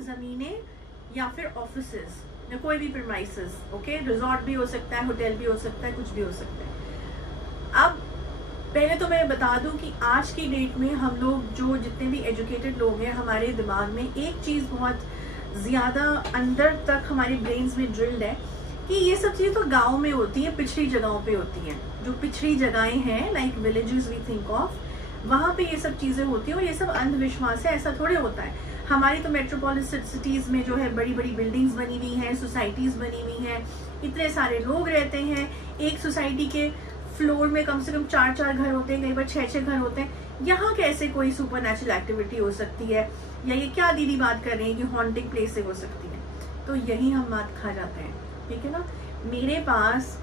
ज़मीनें या फिर ऑफिसेज या कोई भी प्रीमाइसेस, ओके, रिजॉर्ट भी हो सकता है, होटल भी हो सकता है, कुछ भी हो सकता है। अब पहले तो मैं बता दूं कि आज की डेट में हम लोग जो जितने भी एजुकेटेड लोग हैं, हमारे दिमाग में एक चीज़ बहुत ज़्यादा अंदर तक हमारे ब्रेन्स में ड्रिल्ड है कि ये सब चीज़ें तो गाँव में होती हैं, पिछड़ी जगहों पे होती हैं। जो पिछड़ी जगहें हैं like villages we think of, वहाँ पे ये सब चीज़ें होती हैं और ये सब अंधविश्वास है, ऐसा थोड़े होता है। हमारी तो मेट्रोपॉलिटन सिटीज़ में जो है बड़ी बड़ी बिल्डिंग्स बनी हुई हैं, सोसाइटीज़ बनी हुई हैं, इतने सारे लोग रहते हैं, एक सोसाइटी के फ्लोर में कम से कम 4-4 घर होते हैं, कई बार 6-6 घर होते हैं। यहाँ कैसे कोई सुपर नेचुरल एक्टिविटी हो सकती है, या ये क्या दीदी बात कर रही है कि हॉन्टिंग प्लेस से हो सकती है? तो यही हम बात खा जाते हैं, ठीक है ना। मेरे पास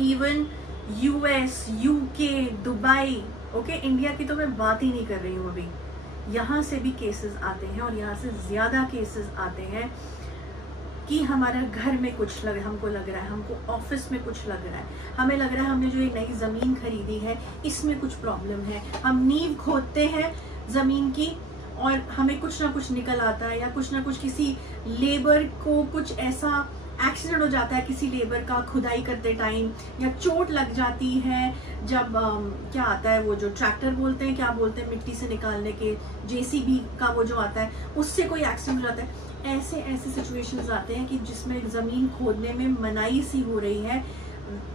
even US, UK, Dubai, okay, India की तो मैं बात ही नहीं कर रही हूँ अभी, यहाँ से भी केसेस आते हैं और यहाँ से ज़्यादा केसेस आते हैं कि हमारा घर में कुछ हमको लग रहा है, हमको ऑफिस में कुछ लग रहा है, हमें लग रहा है हमने जो एक नई ज़मीन खरीदी है इसमें कुछ प्रॉब्लम है। हम नींव खोदते हैं ज़मीन की और हमें कुछ ना कुछ निकल आता है, या कुछ ना कुछ किसी लेबर को कुछ ऐसा एक्सीडेंट हो जाता है किसी लेबर का खुदाई करते टाइम, या चोट लग जाती है जब क्या आता है वो जो ट्रैक्टर बोलते हैं, क्या बोलते हैं, मिट्टी से निकालने के, JCB का वो जो आता है, उससे कोई एक्सीडेंट हो जाता है। ऐसे ऐसे सिचुएशंस आते हैं कि जिसमें ज़मीन खोदने में मनाही सी हो रही है,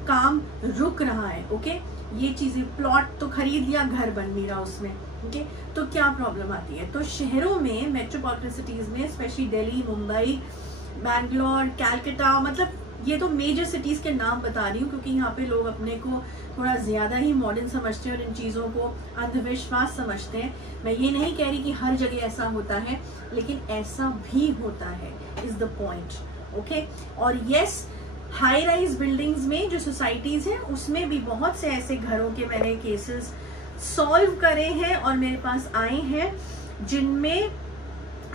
काम रुक रहा है, ओके, ये चीज़ें, प्लॉट तो खरीद लिया, घर बन नहीं रहा उसमें, ओके, तो क्या प्रॉब्लम आती है? तो शहरों में, मेट्रोपॉलिटन सिटीज़ में, स्पेशली दिल्ली, मुंबई, बैंगलोर, कैलकाटा, मतलब ये तो मेजर सिटीज़ के नाम बता रही हूँ क्योंकि यहाँ पे लोग अपने को थोड़ा ज़्यादा ही मॉडर्न समझते हैं और इन चीज़ों को अंधविश्वास समझते हैं। मैं ये नहीं कह रही कि हर जगह ऐसा होता है, लेकिन ऐसा भी होता है, इज़ द पॉइंट, ओके। और यस, हाई राइज बिल्डिंग्स में जो सोसाइटीज़ हैं उसमें भी बहुत से ऐसे घरों के मैंने केसेस सॉल्व करे हैं और मेरे पास आए हैं जिनमें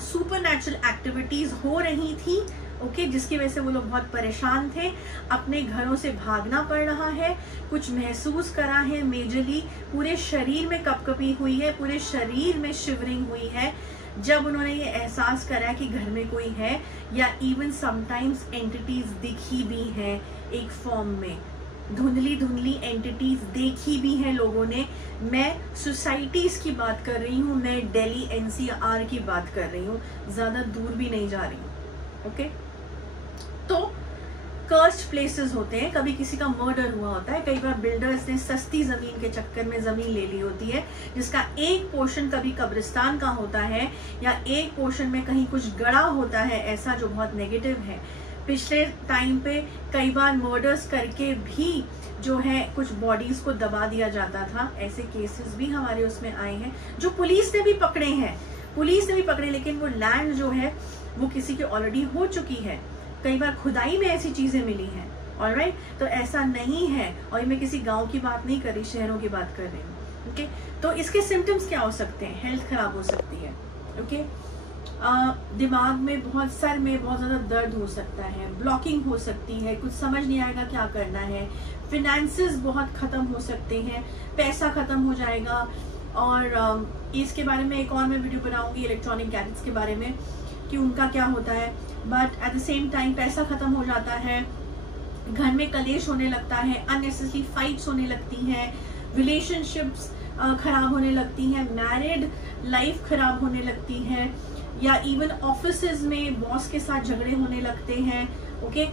सुपरनैचुरल एक्टिविटीज हो रही थी, ओके, जिसकी वजह से वो लोग बहुत परेशान थे, अपने घरों से भागना पड़ रहा है, कुछ महसूस करा है, मेजरली पूरे शरीर में कपकपी हुई है, पूरे शरीर में शिवरिंग हुई है जब उन्होंने ये एहसास करा कि घर में कोई है, या इवन समटाइम्स एंटिटीज दिखी भी हैं एक फॉर्म में, धुंधली धुंधली एंटिटीज देखी भी हैं लोगों ने। मैं सोसाइटीज की बात कर रही हूँ, मैं दिल्ली NCR की बात कर रही हूँ, ज्यादा दूर भी नहीं जा रही हूँ, ओके। तो कर्स्ड प्लेसेस होते हैं, कभी किसी का मर्डर हुआ होता है, कई बार बिल्डर्स ने सस्ती जमीन के चक्कर में जमीन ले ली होती है, जिसका एक पोर्शन कभी कब्रिस्तान का होता है या एक पोर्शन में कहीं कुछ गड़ा होता है, ऐसा जो बहुत नेगेटिव है। पिछले टाइम पे कई बार मर्डर्स करके भी जो है कुछ बॉडीज को दबा दिया जाता था, ऐसे केसेस भी हमारे उसमें आए हैं जो पुलिस ने भी पकड़े हैं, लेकिन वो लैंड जो है वो किसी की ऑलरेडी हो चुकी है। कई बार खुदाई में ऐसी चीजें मिली हैं, ऑलराइट, तो ऐसा नहीं है। और मैं किसी गांव की बात नहीं कर रही, शहरों की बात कर रही हूँ, ओके। तो इसके सिम्टम्स क्या हो सकते हैं? हेल्थ खराब हो सकती है, ओके, दिमाग में बहुत, सर में बहुत ज़्यादा दर्द हो सकता है, ब्लॉकिंग हो सकती है, कुछ समझ नहीं आएगा क्या करना है, फिनेंसेस बहुत ख़त्म हो सकते हैं, पैसा ख़त्म हो जाएगा। और इसके बारे में एक और मैं वीडियो बनाऊंगी इलेक्ट्रॉनिक गैजेट्स के बारे में कि उनका क्या होता है। But at the same time पैसा ख़त्म हो जाता है, घर में कलेश होने लगता है, अननेसेसरी फाइट्स होने लगती हैं, रिलेशनशिप्स खराब होने लगती हैं, मैरिड लाइफ खराब होने लगती है, या इवन ऑफिसेज में बॉस के साथ झगड़े होने लगते हैं, ओके।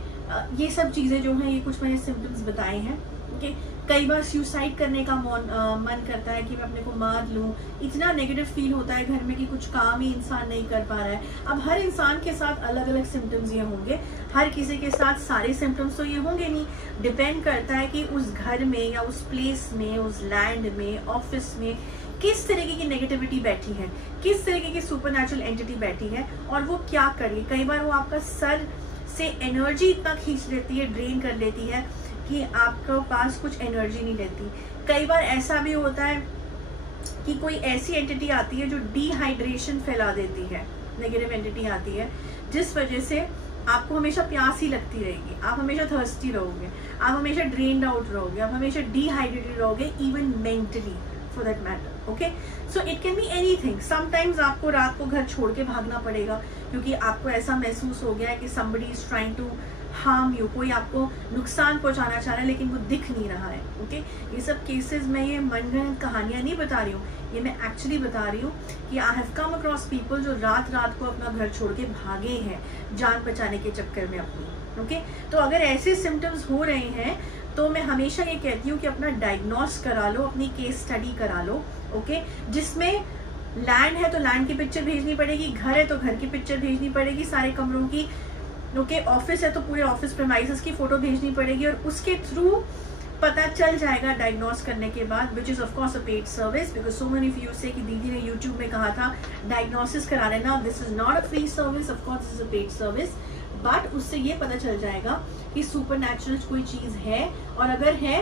ये सब चीज़ें जो हैं, ये कुछ मैंने सिम्टम्स बताए हैं, ओके। कई बार सुसाइड करने का मन करता है कि मैं अपने को मार लूँ, इतना नेगेटिव फील होता है घर में कि कुछ काम ही इंसान नहीं कर पा रहा है। अब हर इंसान के साथ अलग अलग सिम्टम्स ये होंगे, हर किसी के साथ सारे सिम्टम्स तो ये होंगे नहीं, डिपेंड करता है कि उस घर में या उस प्लेस में, उस लैंड में, ऑफिस में किस तरीके की नेगेटिविटी बैठी है, किस तरीके की सुपरनैचुरल एंटिटी बैठी है और वो क्या करिए। कई बार वो आपका सर से एनर्जी इतना खींच लेती है, ड्रेन कर लेती है कि आपके पास कुछ एनर्जी नहीं रहती। कई बार ऐसा भी होता है कि कोई ऐसी एंटिटी आती है जो डिहाइड्रेशन फैला देती है, नेगेटिव एंटिटी आती है जिस वजह से आपको हमेशा प्यास ही लगती रहेगी, आप हमेशा थर्स्टी रहोगे, आप हमेशा ड्रेन्ड आउट रहोगे, आप हमेशा डिहाइड्रेटेड रहोगे, even mentally, for that matter, okay. So it can be anything. Sometimes आपको रात को घर छोड़ के भागना पड़ेगा क्योंकि आपको ऐसा महसूस हो गया है कि somebody is trying to harm you, कोई आपको नुकसान पहुंचाना चाह रहा है लेकिन वो दिख नहीं रहा है, ओके। ये सब केसेस में ये मनगढ़ंत कहानियां नहीं बता रही हूँ, ये मैं एक्चुअली बता रही हूँ कि I have come across people जो रात रात को अपना घर छोड़ के भागे हैं जान बचाने के चक्कर में अपनी, ओके। तो अगर ऐसे सिम्टम्स हो रहे हैं तो मैं हमेशा ये कहती हूँ कि अपना डायग्नोस करा लो, अपनी केस स्टडी करा लो, ओके। जिसमें लैंड है तो लैंड की पिक्चर भेजनी पड़ेगी, घर है तो घर की पिक्चर भेजनी पड़ेगी सारे कमरों की, ओके। ऑफिस है तो पूरे ऑफिस प्रेमाइसेस की फोटो भेजनी पड़ेगी और उसके थ्रू पता चल जाएगा डायग्नोस करने के बाद, which is of course a paid service, because so many of you से कि दीदी ने यूट्यूब में कहा था डायग्नोसिस करा लेना, this is not a free service, of course this is a paid service. But उससे ये पता चल जाएगा कि सुपरनैचुरल कोई चीज है और अगर है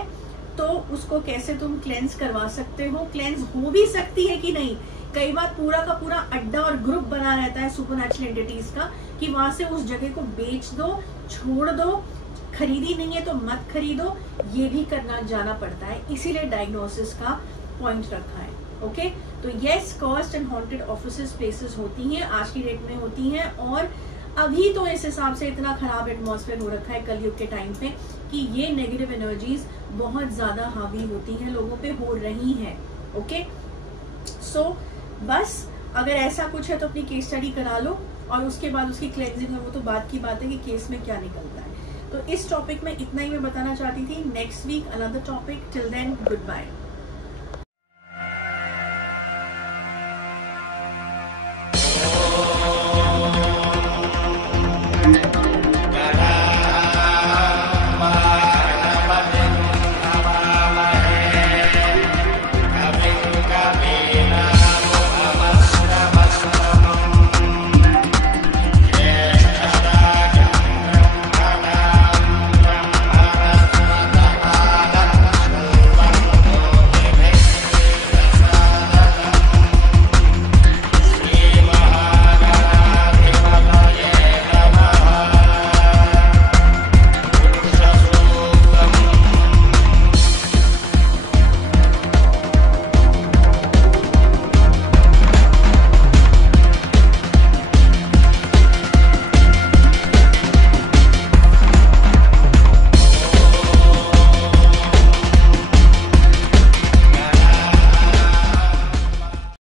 तो उसको कैसे तुम क्लेंस करवा सकते हो, क्लेंस हो भी सकती है कि नहीं। कई बार पूरा का पूरा अड्डा और ग्रुप बना रहता है सुपरनैचुरल एंटिटीज का कि वहां से उस जगह को बेच दो, छोड़ दो, खरीदी नहीं है तो मत खरीदो, ये भी करना जाना पड़ता है, इसीलिए डायग्नोसिस का पॉइंट रखा है, ओके। तो yes, cost and haunted offices places होती हैं, आज की डेट में होती हैं और अभी तो इस हिसाब से इतना खराब एटमॉस्फेयर हो रखा है कलयुग के टाइम पे कि ये नेगेटिव एनर्जीज बहुत ज्यादा हावी होती हैं, लोगों पे हो रही हैं, ओके। सो बस अगर ऐसा कुछ है तो अपनी केस स्टडी करा लो और उसके बाद उसकी क्लेंजिंग है, वो तो बात की बात है कि केस में क्या निकलता है। तो इस टॉपिक में इतना ही मैं बताना चाहती थी। Next week another topic, till then good bye.